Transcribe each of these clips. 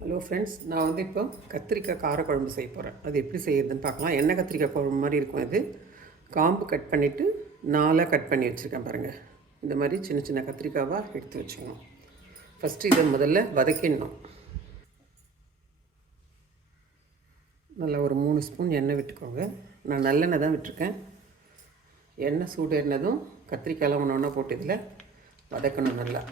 Hello friends நான் வந்து இப்போ கத்திரிக்காய் காரக்குழம்பு செய்ய போகிறேன் அது எப்படி செய்யறதுன்னு பார்க்கலாம். எண்ணெய் கத்திரிக்காய் குழம்பு மாதிரி இருக்கும் அது? காம்பு கட் பண்ணிவிட்டு நாலாக கட் பண்ணி வச்சுருக்கேன் பாருங்கள் இந்த மாதிரி சின்ன சின்ன கத்திரிக்காவாக எடுத்து வச்சுக்கணும். ஃபஸ்ட்டு இதை முதல்ல வதக்கிடணும். நல்லா ஒரு மூணு ஸ்பூன் எண்ணெய் விட்டுக்கோங்க. நான் நல்லெண்ணெய் தான் விட்டுருக்கேன். எண்ணெய் சூடு எண்ணதும் கத்திரிக்காயெல்லாம் ஒன்று ஒன்றா போட்டு இதில் வதக்கணும் நல்லா.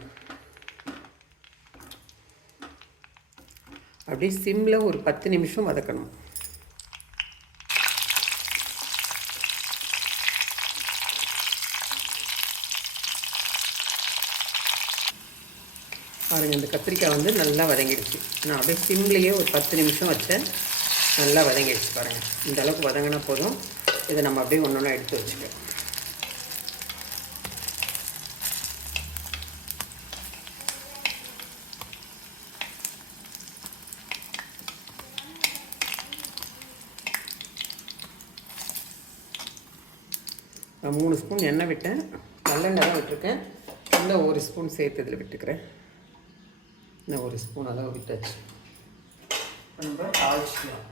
அப்படியே சிம்மில் ஒரு பத்து நிமிஷம் வதக்கணும். பாருங்கள் இந்த கத்திரிக்காய் வந்து நல்லா வதங்கிடுச்சு. நான் அப்படியே சிம்லேயே ஒரு பத்து நிமிஷம் வச்சேன். நல்லா வதங்கிடுச்சு பாருங்கள் இந்த அளவுக்கு வதங்கினா போதும். இதை நம்ம அப்படியே ஒன்று ஒன்றா எடுத்து வச்சுக்கலாம் நான் மூணு ஸ்பூன் எண்ணெய் விட்டேன். நல்லெண்ணெய் தான் விட்டுருக்கேன். இந்த ஒரு ஸ்பூன் சேர்த்து இதில் விட்டுக்கிறேன். இந்த ஒரு ஸ்பூன் அளவு விட்டாச்சு. நம்ம தாளிச்சிக்கலாம்.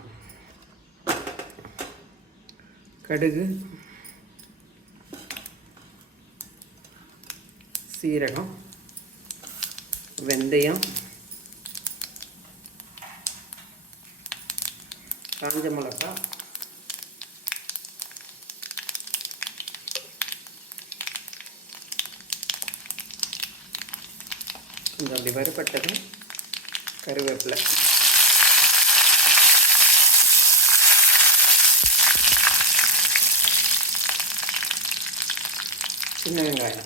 கடுகு சீரகம் வெந்தயம் காஞ்ச மிளகாய் கொஞ்சம் அப்படி வறுபட்டதும் கருவேப்பிலை. சின்ன வெங்காயம்.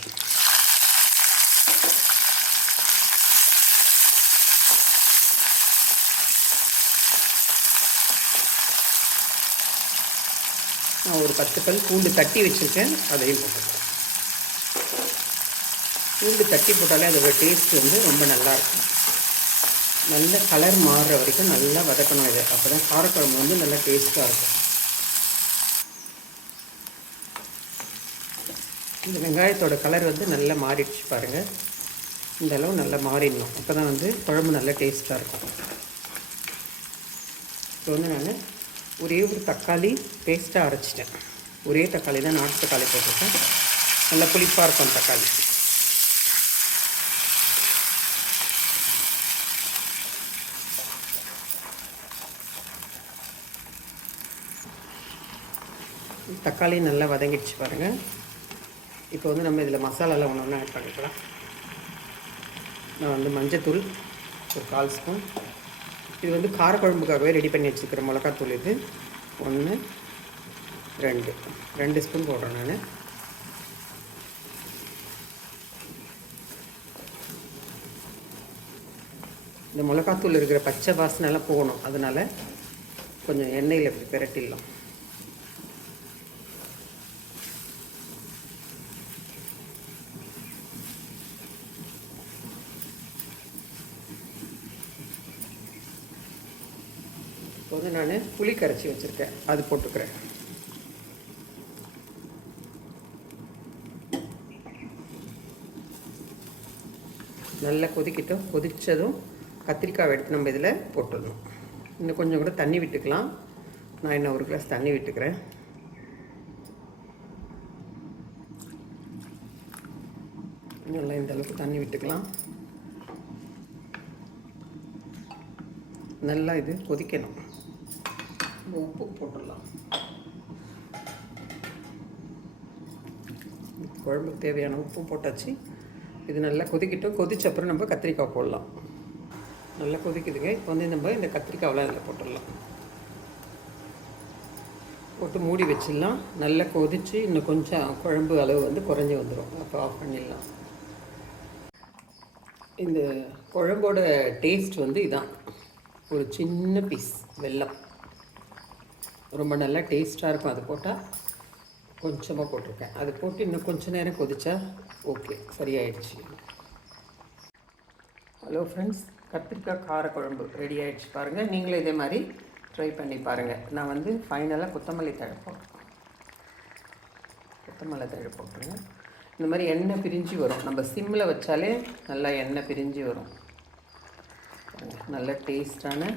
நான் ஒரு பத்து பல் பூண்டு தட்டி வச்சுருக்கேன் அதையும் போட்டுக்கிறேன். பூண்டு தட்டி போட்டாலே அதோட டேஸ்ட் வந்து ரொம்ப நல்லாயிருக்கும். நல்ல கலர் மாறுற வரைக்கும் நல்லா வதக்கணும் இது. அப்போ தான் காரக்குழம்பு வந்து நல்லா டேஸ்ட்டாக இருக்கும். இந்த வெங்காயத்தோட கலர் வந்து நல்லா மாறிடுச்சு பாருங்கள் இந்த அளவு நல்லா மாறிடணும். அப்போ தான் வந்து குழம்பு நல்லா டேஸ்ட்டாக இருக்கும். இப்போ வந்து நான் ஒரே ஒரு தக்காளி பேஸ்ட்டாக அரைச்சிட்டேன். ஒரே தக்காளி தான் நாட்டு தக்காளி போட்டிருக்கேன். நல்லா புளிப்பாக இருக்கும் தக்காளி. தக்காளி நல்லா வதங்கிடுச்சு பாருங்கள் இப்போ வந்து நம்ம இதில் மசாலாலாம் ஒன்று ஒன்று ஆட் பண்ணிக்கலாம். நான் வந்து மஞ்சத்தூள் ஒரு கால் ஸ்பூன். இது வந்து காரக்குழம்புக்காகவே ரெடி பண்ணி வச்சுருக்கிற மிளகாத்தூள் இது. ஒன்று ரெண்டு. ரெண்டு ஸ்பூன் போடுறேன் நான். இந்த மிளகாத்தூள் இருக்கிற பச்சை வாசனைலாம் போகணும். அதனால் கொஞ்சம் எண்ணெயில் இப்படி பிரட்டிடலாம். இப்போ வந்து நான் புளி கரைச்சி வச்சுருக்கேன். அது போட்டுக்கிறேன். நல்லா கொதிக்கட்டும். கொதித்ததும் கத்திரிக்காய் எடுத்து நம்ம இதில் போட்டுடணும். இன்னும் கொஞ்சம் கூட தண்ணி விட்டுக்கலாம். நான் இன்னும் ஒரு கிளாஸ் தண்ணி விட்டுக்கிறேன். நல்லா இந்த அளவுக்கு தண்ணி விட்டுக்கலாம். நல்லா இது கொதிக்கணும். உப்பு போட்டுடலாம். குழம்புக்கு தேவையான உப்பு போட்டாச்சு. இது நல்லா கொதிக்கட்டும். கொதிச்ச அப்புறம் நம்ம கத்திரிக்காய் போடலாம். நல்லா கொதிக்குதுங்க. இப்போ வந்து நம்ம இந்த கத்திரிக்காவெலாம் இதில் போட்டுடலாம். போட்டு மூடி வச்சிடலாம். நல்லா கொதித்து இன்னும் கொஞ்சம் குழம்பு அளவு வந்து குறைஞ்சி வந்துடும் அப்போ ஆஃப் பண்ணிடலாம். இந்த குழம்போட டேஸ்ட் வந்து இதான். ஒரு சின்ன பீஸ் வெல்லம். ரொம்ப நல்லா டேஸ்ட்டாக இருக்கும். அது போட்டால் கொஞ்சமாக போட்டிருக்கேன். அது போட்டு இன்னும் கொஞ்சம் நேரம் கொதிச்சா ஓகே சரியாயிடுச்சு. ஹலோ ஃப்ரெண்ட்ஸ் கத்திரிக்காய் காரக்குழம்பு ரெடி ஆகிடுச்சு பாருங்கள் நீங்களும் இதே மாதிரி ட்ரை பண்ணி பாருங்கள் நான் வந்து ஃபைனலாக கொத்தமல்லி தழப்போம் கொத்தமல்லி தழை போட்டுருங்க. இந்த மாதிரி எண்ணெய் பிரிஞ்சு வரும். நம்ம சிம்மில் வச்சாலே நல்லா எண்ணெய் பிரிஞ்சு வரும். நல்ல டேஸ்டான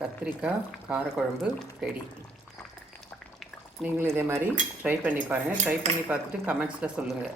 கத்திரிக்காய் காரக்குழம்பு ரெடி. நீங்களும் இதே மாதிரி ட்ரை பண்ணி பாருங்கள் ட்ரை பண்ணி பார்த்துட்டு கமெண்ட்ஸில் சொல்லுங்கள்